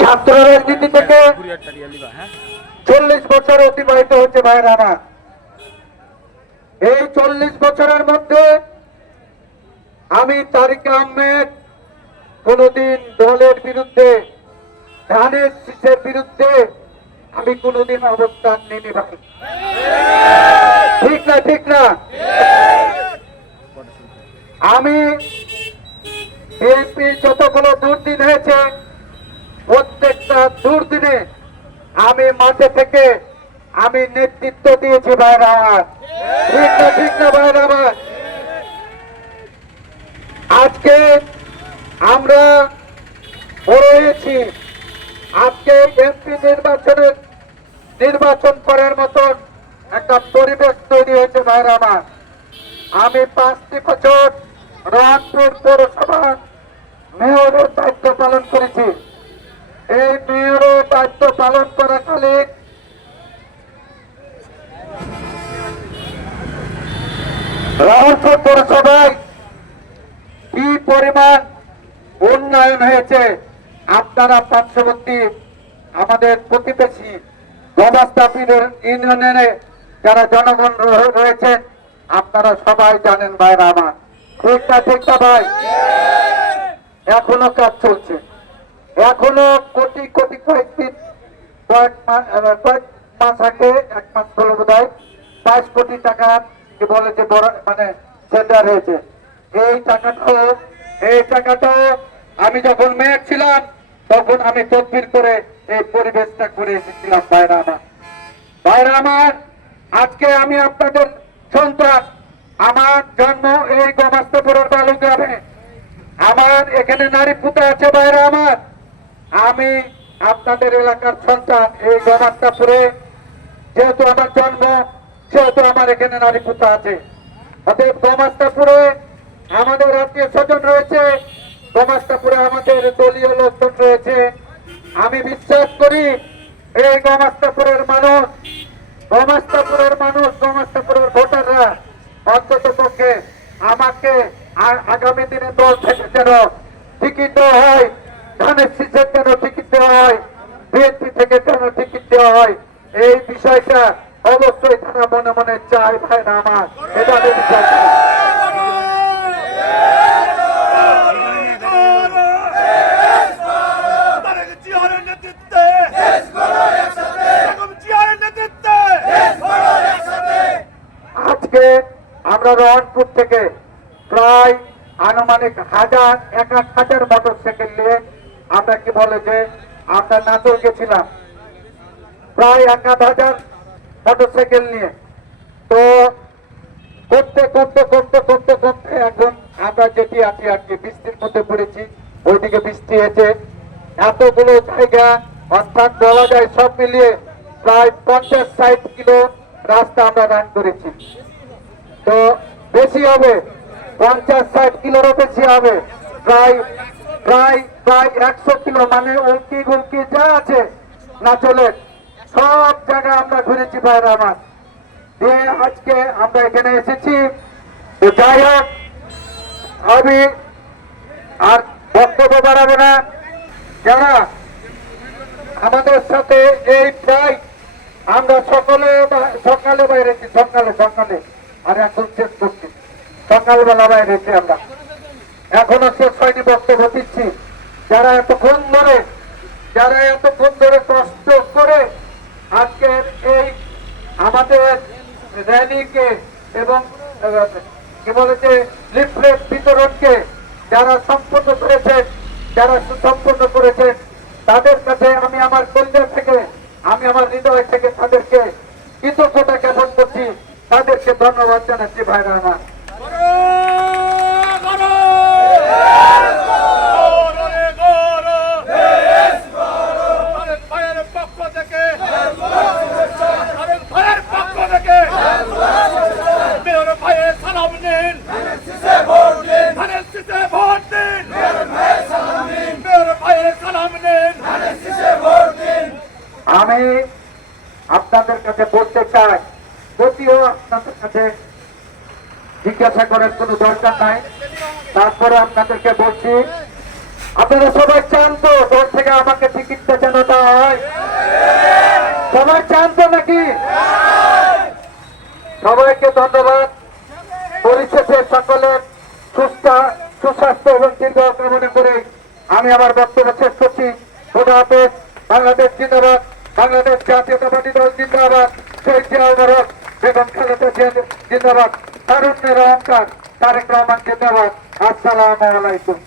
ছাত্র রাজনীতি থেকে 40 বছর অতিবাহিত হচ্ছে ভাইরা আমার। এই 40 বছরের মধ্যে আমি তারিক আহমেদ কোনদিন দলের বিরুদ্ধে, ধানের শীষের বিরুদ্ধে আমি কোনদিন অবস্থান নিইনি ভাই। ঠিক না? ঠিক না? আমি বিএনপি যতগুলো দুর্দিন হয়েছে প্রত্যেকটা দুর্দিনে আমি মাঠে থেকে আমি নেতৃত্ব দিয়েছি ভাইরা আমার। ঠিক না? ঠিক না ভাইরা আমার? আজকে আমরা বড় হয়েছি, আজকে এমপি নির্বাচন করার মতন একটা পরিবেশ তৈরি হয়েছে ভাইরা আমার। আমি 5টি বছর রংপুর পৌরসভার মেয়রের দায়িত্ব পালন করেছি। এই মেয়রের দায়িত্ব পালন করাকালীন রংপুর পৌরসভায় কি পরিমাণ উন্নয়ন হয়েছে আপনারা পার্শ্ববর্তী আমাদের প্রতিবেশী গবাস্তাপিরের ইউনিয়নে যারা জনগণ রয়েছেন আপনারা সবাই জানেন ভাইরা আমার। ঠিক না? ঠিক না ভাই? এখনো কাজ চলছে, এখনো কোটি কোটি কয়েক মাস আগে, 1 মাস হলো বোধ হয়, 22 কোটি টাকা কি বলে যে মানে সেন্টার হয়েছে। এই টাকাটাও আমি যখন মেয়র ছিলাম তখন আমি তদবির করে এই পরিবেশটা করে এসেছিলাম ভাইরা আমার। ভাইরা আমার, আজকে আমি আপনাদের সন্তান, আমার জন্ম এই গবাস্তপুরের বালুগ্রামে, আমার এখানে নারী পুতা আছে ভাইরা আমার। আমি আপনাদের এলাকার সন্তান, এই গবাস্তাপুরে যেহেতু আমার জন্ম সেহেতু আমার এখানে নারী পুতা আছে। অতএব গবাস্তাপুরে আমাদের আত্মীয় স্বজন রয়েছে, গবাস্তাপুরে আমাদের দলীয় লোকজন রয়েছে। আমি বিশ্বাস করি এই গবাস্তাপুরের গবাস্তাপুরের ভোটাররা অন্তত পক্ষে আমাকে আগামী দিনে দল থেকে যেন টিকিট দেওয়া হয়, ধানের শীষের যেন টিকিট দেওয়া হয়, বিএনপি থেকে যেন টিকিট দেওয়া হয়, এই বিষয়টা অবশ্যই তারা মনে মনে চায় ভাইরা আমার। এটা আমি বিশ্বাস করি। আজকে আমরা রহনপুর থেকে প্রায় আনুমানিক 1,000 মোটরসাইকেল নিয়ে আমরা কি বলে যে আমরা নাটোর গেছিলাম, প্রায় 1,000 মোটরসাইকেল নিয়ে। তো করতে করতে করতে করতে করতে এখন আমরা যেটি আছি আর কি বৃষ্টির মধ্যে পড়েছি, ওইদিকে বৃষ্টি হয়েছে, এতগুলো জায়গা, অর্থাৎ বলা যায় সব মিলিয়ে প্রায় 50-60 কিলো রাস্তা আমরা রান করেছি। তো বেশি হবে, 50-60 কিলোরও বেশি হবে, প্রায় প্রায় প্রায় 100 কিলো, মানে উল্কি গুলকি যা আছে না চলে সব জায়গা আমরা ঘুরেছি ভাইরা আমার। দিয়ে আজকে আমরা এখানে এসেছি। তো যাই হোক, আমি আর বক্তব্য বাড়াবো না। যারা আমাদের সাথে এই প্রায় আমরা সকালে বাইরেছি, সকালে আর এখন শেষ করছি, সকালবেলা বাইরেছি আমরা, এখনো শেষ হয়নি, বক্তব্য দিচ্ছি। যারা এতক্ষণ ধরে কষ্ট করে আজকের এই আমাদের র্যালিকে এবং কি বলে যে লিফলেট বিতরণকে যারা সম্পন্ন করেছেন তাদের কাছে আমি আমার কল্যাণ থেকে, আমি আমার হৃদয় থেকে তাদেরকে কৃতজ্ঞতা জ্ঞাপন করছি, তাদেরকে ধন্যবাদ জানাচ্ছি ভাইরা আমার। আমি আপনাদের কাছে বলতে চাই, যদিও আপনাদের কাছে জিজ্ঞাসা করার কোনো দরকার নাই, তারপরে আপনাদেরকে বলছি, আপনারা সবাই চান তো আমাকে টিকিটটা যেন দেওয়া হয়। সবাই চান তো নাকি? সবাইকে ধন্যবাদ। পরিশেষে সকলের সুস্বাস্থ্য এবং দীর্ঘ কামনা করে আমি আমার বক্তব্য শেষ করছি। খোদা হাফেজ। বাংলাদেশ জিন্দাবাদ, বাংলাদেশ জাতীয়তাবাদী দল জিন্দাবাদ, শহীদ জিয়া মোবারক, বেগম খালেদা জিয়া জিন্দাবাদ, তারুণ্যের অহংকার তারেক রহমান জিন্দাবাদ। আসসালামু আলাইকুম।